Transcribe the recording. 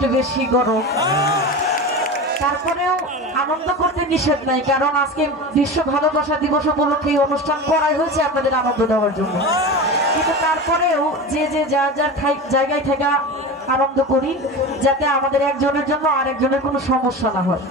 একটু বেশি গরম, তারপরেও আনন্দ করতে নিষেধ নাই, কারণ আজকে বিশ্ব ভালোবাসা দিবস উপলক্ষে এই অনুষ্ঠান করাই হয়েছে আপনাদের আনন্দ দেওয়ার জন্য। কিন্তু তারপরেও যে যে যার যার জায়গায় থেকে আনন্দ করি, যাতে আমাদের একজনের জন্য আরেকজনের কোনো সমস্যা না হয়।